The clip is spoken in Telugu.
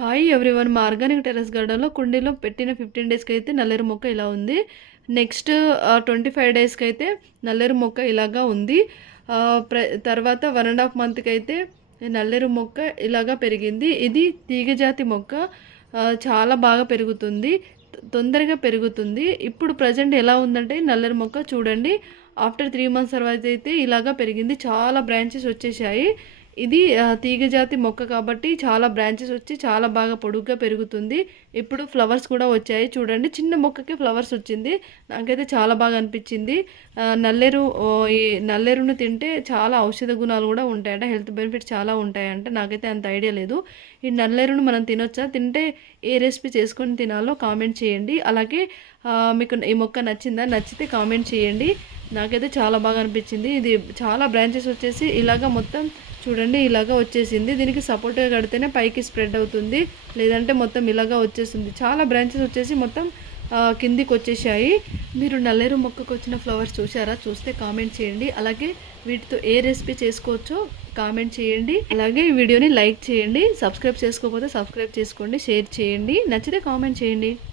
హాయ్ ఎవ్రీవన్, మా ఆర్గానిక్ టెర్రస్ గార్డెన్లో కుండీలో పెట్టిన 15 డేస్కి అయితే నల్లేరు మొక్క ఇలా ఉంది. నెక్స్ట్ 25 డేస్కి అయితే నల్లేరు మొక్క ఇలాగా ఉంది. ఆ, తర్వాత 1.5 మంత్కి అయితే నల్లేరు మొక్క ఇలాగా పెరిగింది. ఇది తీగజాతి మొక్క. చాలా బాగా పెరుగుతుంది, తొందరగా పెరుగుతుంది. ఇప్పుడు ప్రజెంట్ ఎలా ఉందంటే నల్లేరు మొక్క చూడండి, ఆఫ్టర్ 3 మంత్స్ తర్వాత అయితే ఇలాగా పెరిగింది. చాలా బ్రాంచెస్ వచ్చేసాయి. ఇది తీగజాతి మొక్క కాబట్టి చాలా బ్రాంచెస్ వచ్చి చాలా బాగా పొడుగ్గా పెరుగుతుంది. ఇప్పుడు ఫ్లవర్స్ కూడా వచ్చాయి చూడండి. చిన్న మొక్కకి ఫ్లవర్స్ వచ్చింది. నాకైతే చాలా బాగా అనిపించింది. నల్లేరు ఈ నల్లేరును తింటే చాలా ఔషధ గుణాలు కూడా ఉంటాయంట, హెల్త్ బెనిఫిట్స్ చాలా ఉంటాయంట. నాకైతే అంత ఐడియా లేదు. ఈ నల్లేరును మనం తినొచ్చా, తింటే ఏ రెసిపీ చేసుకొని తినాలో కామెంట్ చేయండి. అలాగే మీకు ఈ మొక్క నచ్చిందా, నచ్చితే కామెంట్ చేయండి. నాకైతే చాలా బాగా అనిపించింది. ఇది చాలా బ్రాంచెస్ వచ్చేసి ఇలాగ మొత్తం చూడండి ఇలాగా వచ్చేసింది. దీనికి సపోర్ట్గా కడితేనే పైకి స్ప్రెడ్ అవుతుంది, లేదంటే మొత్తం ఇలాగా వచ్చేసింది. చాలా బ్రాంచెస్ వచ్చేసి మొత్తం కిందికి వచ్చేసాయి. మీరు నల్లేరు మొక్కకు వచ్చిన ఫ్లవర్స్ చూసారా? చూస్తే కామెంట్ చేయండి. అలాగే వీటితో ఏ రెసిపీ చేసుకోవచ్చో కామెంట్ చేయండి. అలాగే ఈ వీడియోని లైక్ చేయండి. సబ్స్క్రైబ్ చేసుకోకపోతే సబ్స్క్రైబ్ చేసుకోండి, షేర్ చేయండి. నచ్చితే కామెంట్ చేయండి.